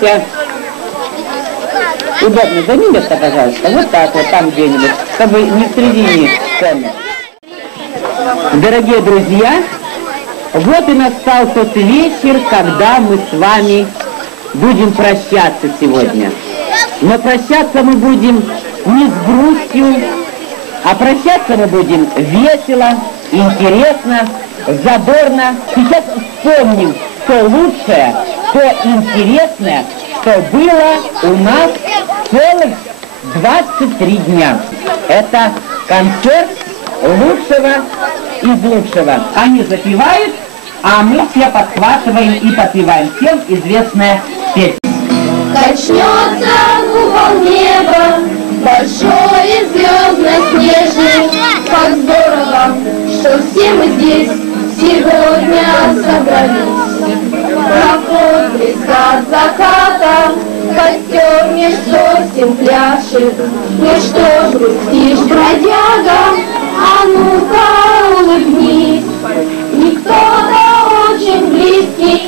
Вася. Удобно, займи место, пожалуйста. Вот так вот, там где-нибудь, чтобы не в середине сцены. Дорогие друзья, вот и настал тот вечер, когда мы с вами будем прощаться сегодня. Но прощаться мы будем не с грустью, а прощаться мы будем весело, интересно, задорно. Сейчас вспомним то лучшее, то интересное, что было у нас целых 23 дня. Это концерт лучшего из лучшего. Они запевают, а мы все подхватываем и подпеваем. Всем известная песня. Качнется купол неба, большой и звездно-снежный. Как здорово, что все мы здесь сегодня собрались. Проход близко от заката, костер меж сосен пляшет. Ну что ж грустишь, бродяга, а ну-ка улыбнись. И кто-то очень близкий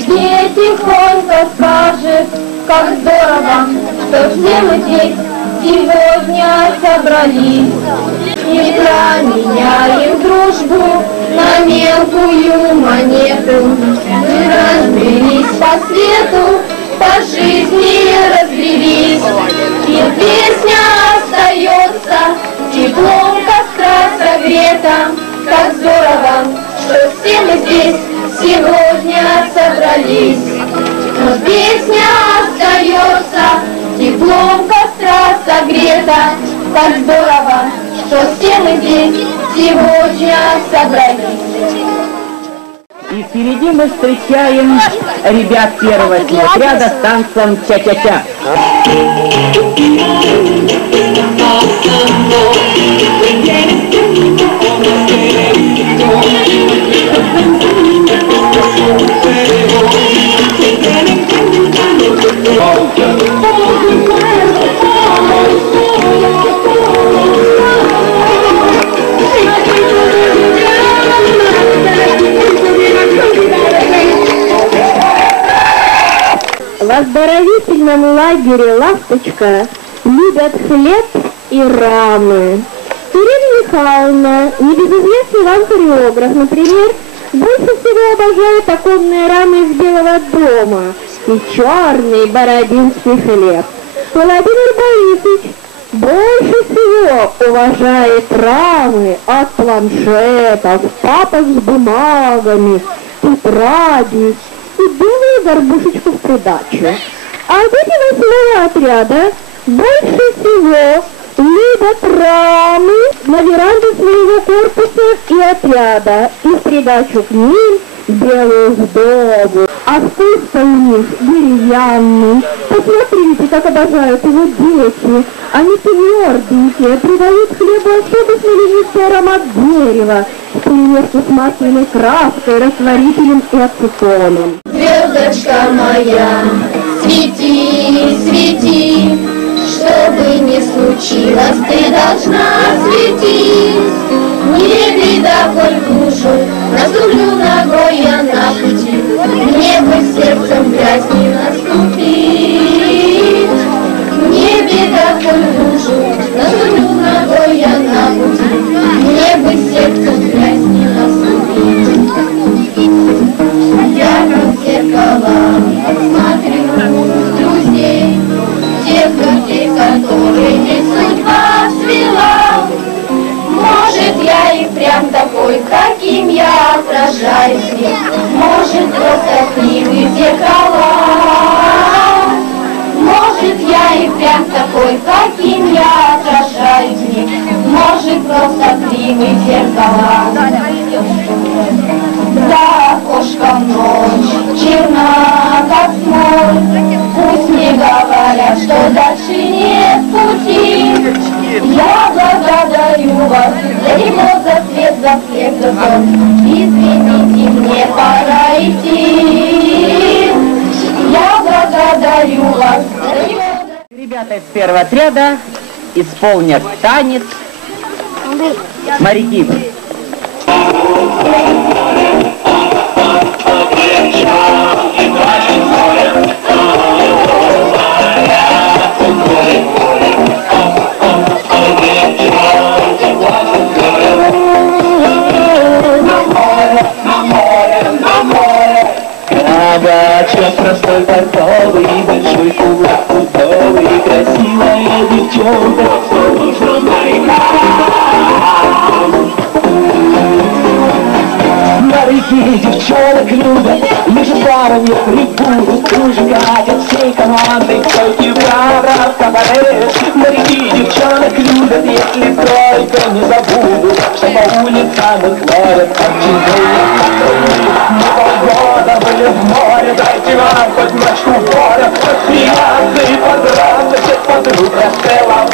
тебе тихонько скажет, как здорово, что все мы здесь сегодня собрались. Не променяем дружбу на мелкую монету. Мы разбрелись по свету, по жизни разбрелись. И песня остается теплом костра согрета. Как здорово, что все мы здесь сегодня собрались. Но песня остается теплом костра согрета. Так здорово, что все мы здесь сегодня собрались. И впереди мы встречаем ребят первого отряда с танцем ча-ча-ча. В оздоровительном лагере «Ласточка» любят хлеб и рамы. Ирина Михайловна, небезызвестный вам хореограф, например, больше всего обожает оконные рамы из Белого дома и черный бородинский хлеб. Владимир Борисович больше всего уважает рамы от планшетов, папок с бумагами, тетради и белую горбушечку в придачу. А дети 8-го отряда больше всего любят рамы на веранде своего корпуса и отряда, и в придачу к ним белую сдобу. А вкус-то у них деревянный. Посмотрите, как обожают его дети. Они тверденькие, придают хлебу особый смоленистый аромат дерева, вперемешку с масляной краской, растворителем и ацетоном. Звездочка моя, свети, свети, что бы ни случилось, ты должна светить. Не беда, коль в лужу, наступлю ногой я на пути, мне бы сердцем грязь не наступить. Не беда, коль в лужу, наступлю ногой я на пути, мне бы сердцем грязь не наступить. Я как в зеркало смотрю друзей, тех людей, которые не судьба свела. Может, я и прям такой, каким я отражаюсь в них. Может, просто кривые зеркала. Может, я и прям такой, каким я отражаюсь в них. Может, просто кривые зеркала. За окошком ночь черна, как смоль. Пусть мне говорят, что дальше нет пути. Я благодарю вас за тепло, за свет, за хлеб, за сон. Извините, мне пора идти. Я благодарю вас за тепло. Ребята из первого отряда исполнят танец «Моряки». Thank you. большой портовый, большой кулак пудовый, красивая девчонка, что нужно морякам. Моряки девчонок любят, лишь парами прибудут, кружка катят всей командой, стойки бара в кабаре. Моряки девчонок любят, если только не забудут, что по улицам их ловят отчиные патрули. Мы полгода были в море, дайте вам хоть ночку горя, посмеяться и подраться, всех подруг расцеловать.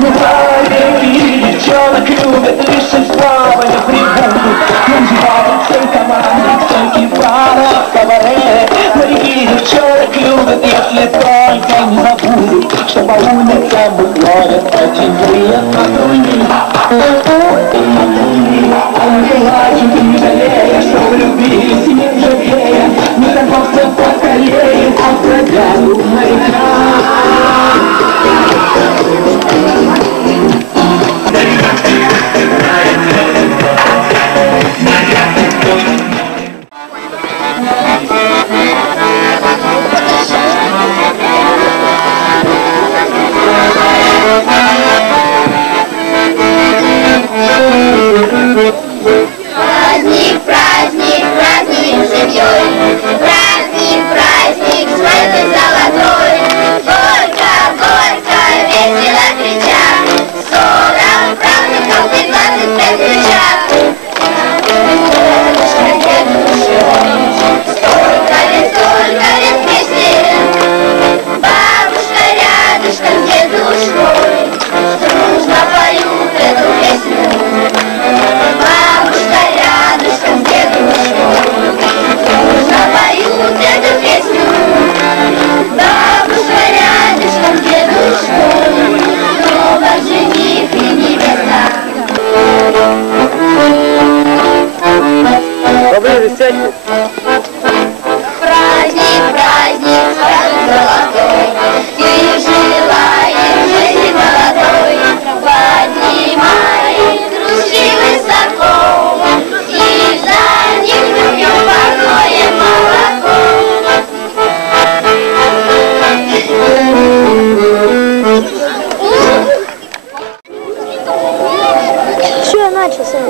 Моряки девчонок любят, лишь из плавания прибудут, кружка всей командой, стойки бара в кабаре. Моряки девчонок любят, если только не забудут, что по улицам их ловят отчиные патрули. Плачет и жалея, что влюбились и не жалея, не торговцев поколеет, а бродягу моряка. Праздник, праздник, празднуем семьей. Праздник, праздник, свадьбы золотой. Горько, горько, весело кричат. 40 праздников и 25 ключат. Столько лет вместе. Бабушка рядышком, дедушкой дружно поют эту песню. Бабушка рядышком, дедушкой дружно поют эту песню. Бабушка рядышком, дедушкой дома жених и невеста. Поближе сядьте. Праздник, праздник, свадьбы золотой, и желаем жизни молодой. Поднимай кружки высоко, и за них мы пьем парное молоко. Все, начался.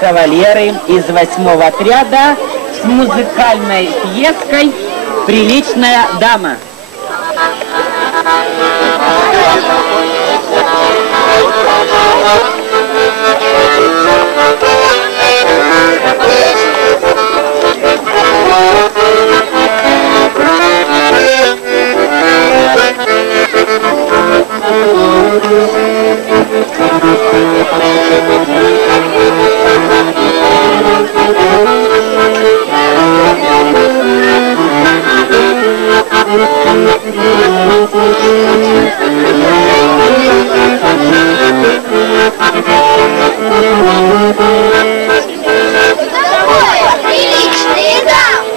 Кавалеры из 8-го отряда с музыкальной пьеской «Приличная дама». Приличные дамы.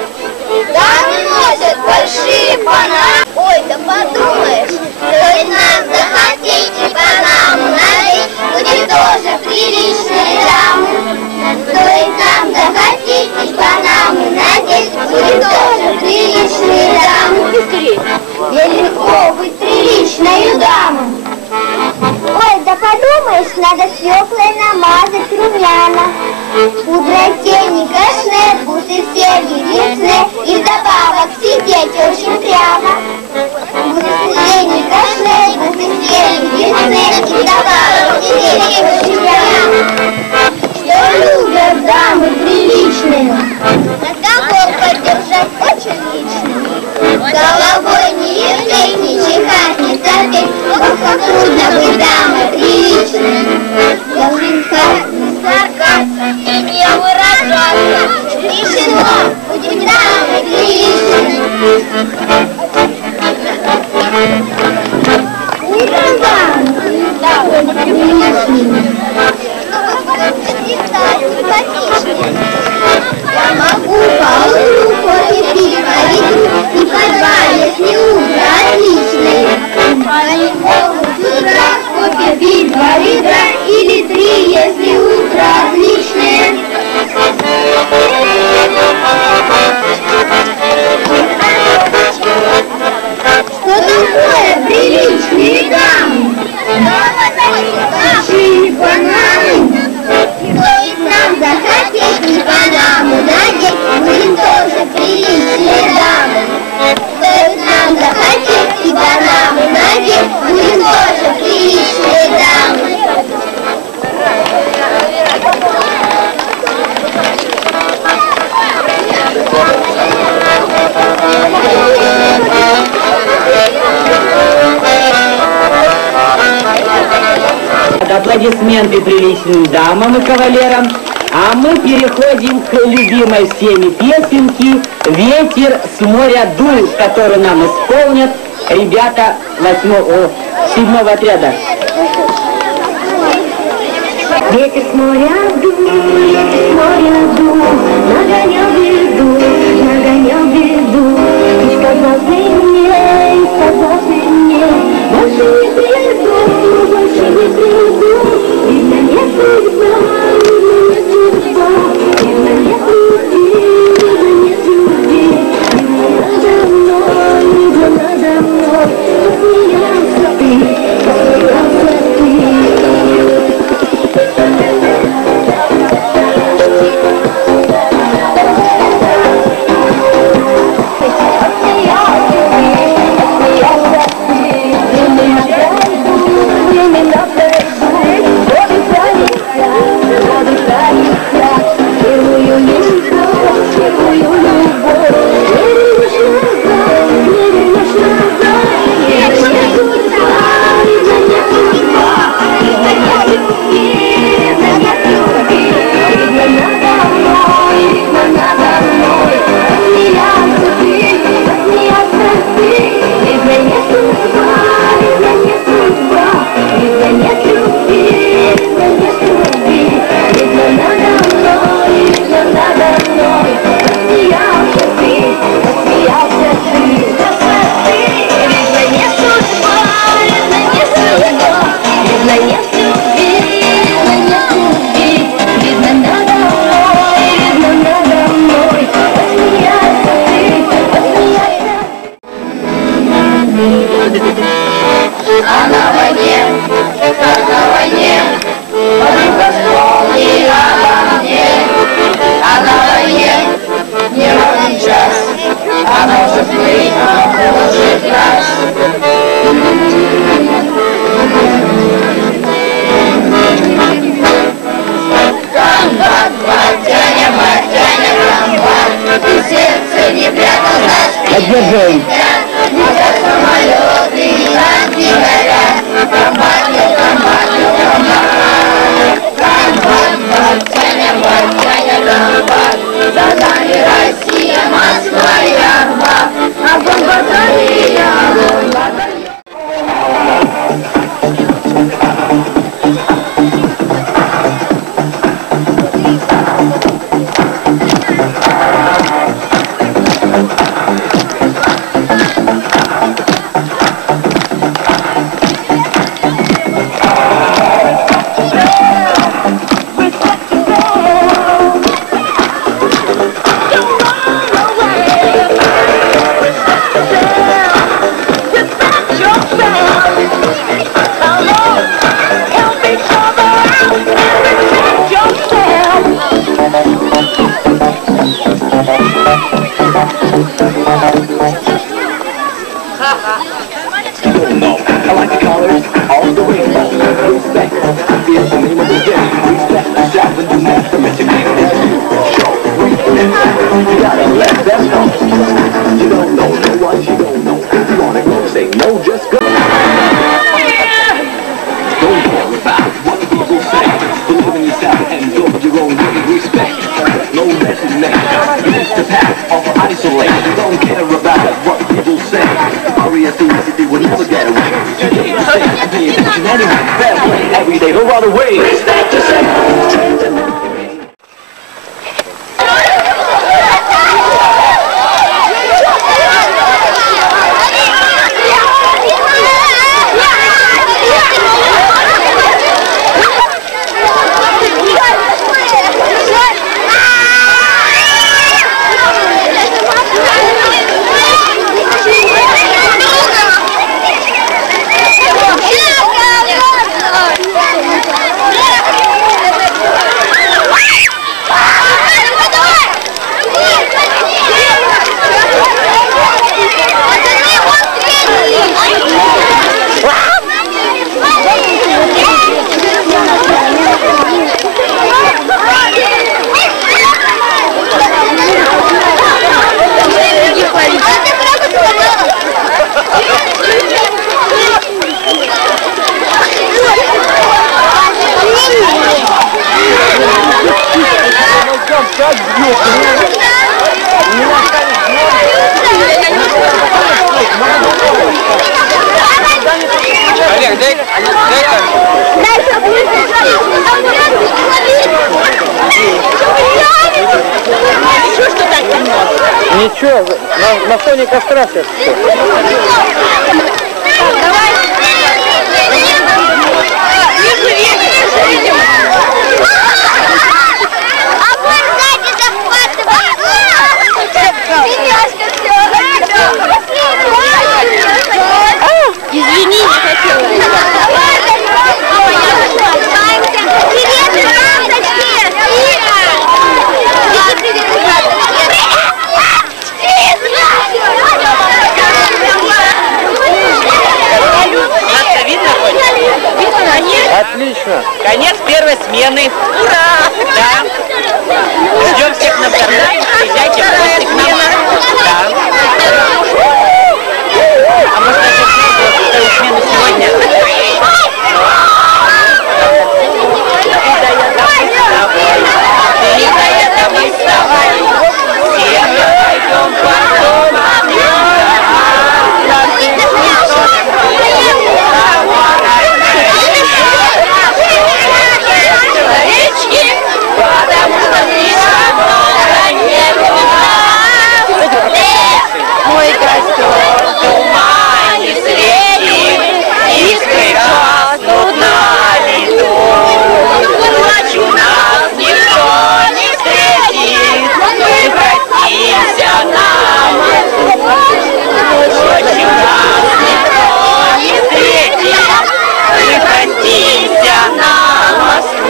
Дамы носят большие панамы. Ой, да подумаешь, стоит нам захотеть и панаму надеть, будет тоже приличные дамы. Стоит нам захотеть и панаму надеть, будет тоже приличные дамы. Ей легко быть приличной дамой. Ой, да подумаешь, надо свеклой намазать румяна. Пудра, тени, кашне, бусы все девичные, и вдобавок сидеть очень прямо. Бусы, тени, кашне, бусы все девичные, и вдобавок сидеть очень прямо. Что любят дамы приличные? Разговор поддержать очень личный. Головой не вертеть, не чихать, не сопеть. Ох, как трудно быть дамой приличной. Должен сарказм и не выражаться. Решено, будем дамой приличной. Утром дамы приличной. Я могу по утру кофе пить, по ветру и подвале с утра отличные. Они могут с утра кофе пить 2 литра или 3, если утро отличные. Что такое приличные дамы? Большие бананы. Стоит нам захотеть и панаму надеть, будем тоже приличные дамы. Стоит нам захотеть и панаму надеть, будем тоже приличные дамы. Аплодисменты приличным дамам и кавалерам. А мы переходим к любимой всеми песенке «Ветер с моря дул», которую нам исполнят ребята 7-го отряда. Ветер с моря дул, нагонял беду, и сказал ты мне, больше не приду, видно не судьба, видно не судьби, надо мной, посмеялся ты. boys, they don't run away. Respect yourself. Олег, дай Ничего, на фоне костра сейчас. Извини, не хотела. Отлично. Конец первой смены. Ура! Да. Ждем всех на второй. Приезжайте в гости к нам. Да. А может, даже вторую смену сегодня? Ты до этого вставай. Все мы пойдем по дому. Потому что слишком много нервов. Мой костер в тумане светит, искры гаснут на лету. Ночью нас никто не встретит, мы простимся на мосту. Ночью нас никто не встретит, мы простимся на мосту.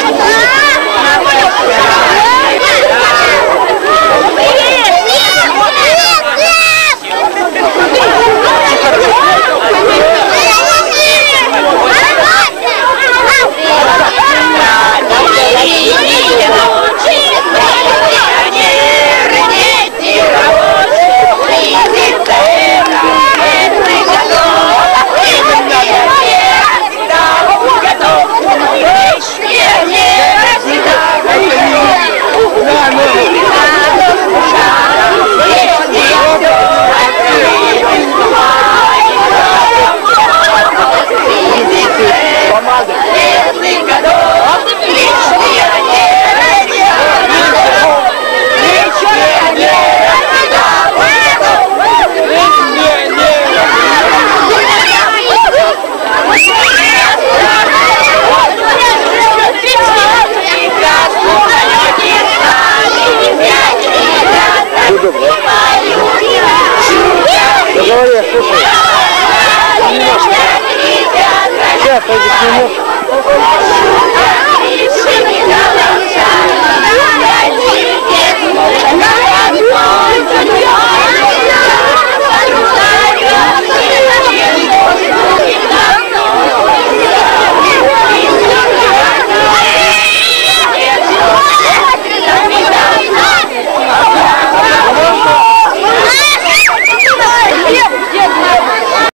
Сейчас,